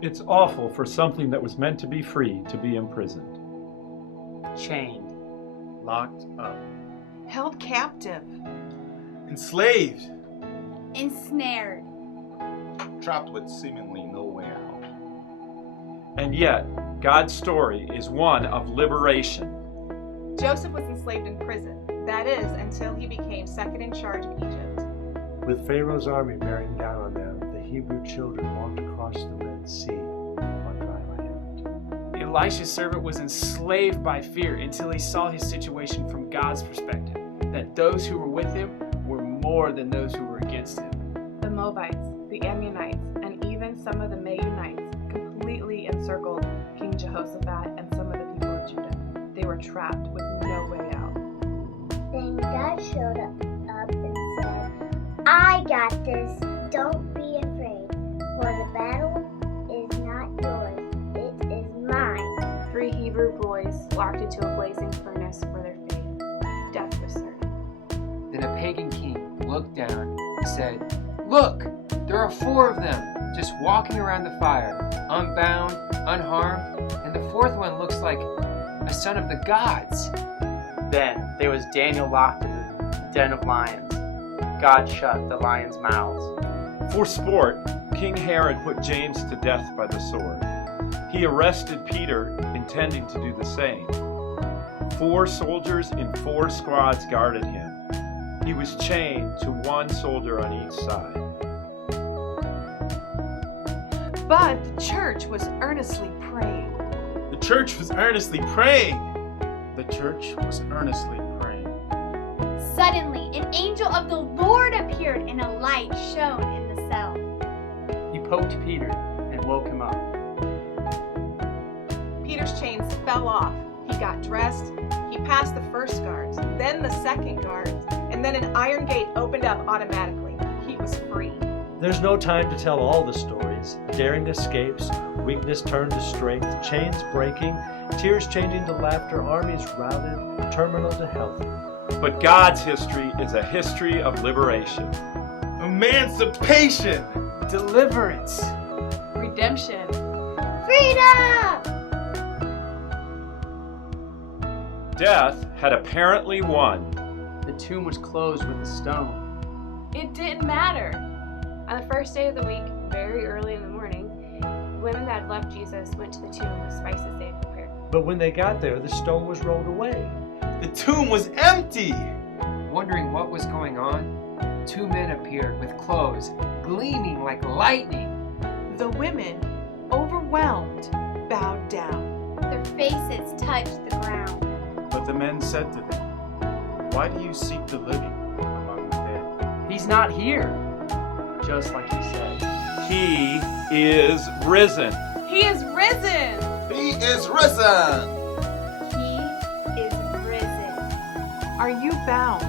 It's awful for something that was meant to be free to be imprisoned. Chained, locked up, held captive, enslaved, ensnared, trapped with seemingly no way out. And yet, God's story is one of liberation. Joseph was enslaved in prison, that is, until he became second in charge of Egypt. With Pharaoh's army bearing down on them, the Hebrew children walked across the Red Sea on dry land. Elisha's servant was enslaved by fear until he saw his situation from God's perspective, that those who were with him were more than those who were against him. The Moabites, the Ammonites, and even some of the Meunites completely encircled King Jehoshaphat and some of the people of Judah. They were trapped with no way out. Then God showed up and said, I got this. Don't be afraid, for the battle is not yours, it is mine. 3 Hebrew boys locked into a blazing furnace for their faith. Death was certain. Then a pagan king looked down and said, Look, there are 4 of them, just walking around the fire, unbound, unharmed, and the 4th one looks like a son of the gods. Then there was Daniel locked in the den of lions. God shut the lions' mouths. For sport, King Herod put James to death by the sword. He arrested Peter, intending to do the same. 4 soldiers in 4 squads guarded him. He was chained to 1 soldier on each side. But the church was earnestly praying. The church was earnestly praying. The church was earnestly praying. Suddenly, an angel of the Lord appeared, and a light shone in the cell. He poked Peter and woke him up. Peter's chains fell off. He got dressed. He passed the first guards, then the second guards, and then an iron gate opened up automatically. He was free. There's no time to tell all the stories. Daring escapes, weakness turned to strength, chains breaking, tears changing to laughter, armies routed, terminal to healthy. But God's history is a history of liberation. Emancipation. Deliverance. Redemption. Freedom! Death had apparently won. The tomb was closed with a stone. It didn't matter. On the first day of the week, very early in the morning, women that had left Jesus went to the tomb with spices they had prepared. But when they got there, the stone was rolled away. The tomb was empty. Wondering what was going on, 2 men appeared with clothes gleaming like lightning. The women, overwhelmed, bowed down. Their faces touched the ground. But the men said to them, Why do you seek the living among the dead? He's not here, just like he said. He is risen. He is risen! He is risen. He is risen. Are you bound?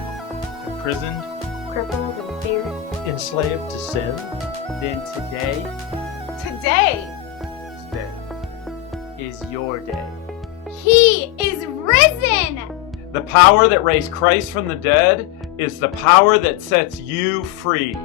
Imprisoned? Crippled in fear, Enslaved to sin, Then today is your day. He is risen! The power that raised Christ from the dead is the power that sets you free.